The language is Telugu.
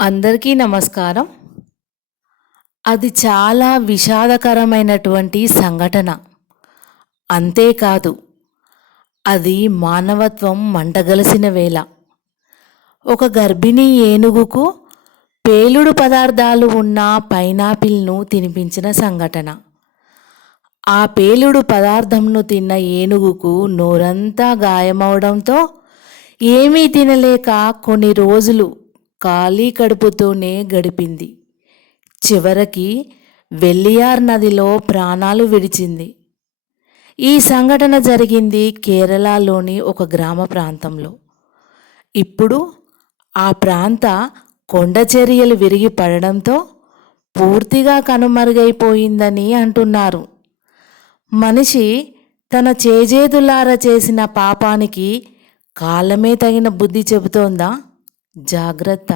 అందరికీ నమస్కారం. అది చాలా విషాదకరమైనటువంటి సంఘటన. అంతేకాదు, అది మానవత్వం మంటగలిసిన వేళ. ఒక గర్భిణీ ఏనుగుకు పేలుడు పదార్థాలు ఉన్న పైనాపిల్ను తినిపించిన సంఘటన. ఆ పేలుడు పదార్థంను తిన్న ఏనుగుకు నోరంతా గాయమవడంతో ఏమీ తినలేక కొన్ని రోజులు ఖాళీ కడుపుతోనే గడిపింది. చివరికి వెల్లియార్ నదిలో ప్రాణాలు విడిచింది. ఈ సంఘటన జరిగింది కేరళలోని ఒక గ్రామ ప్రాంతంలో. ఇప్పుడు ఆ ప్రాంత కొండచర్యలు విరిగి పడడంతో పూర్తిగా కనుమరుగైపోయిందని అంటున్నారు. మనిషి తన చేజేతులారా చేసిన పాపానికి కాలమే తగిన బుద్ధి చెబుతోందా? జాగ్రత్త.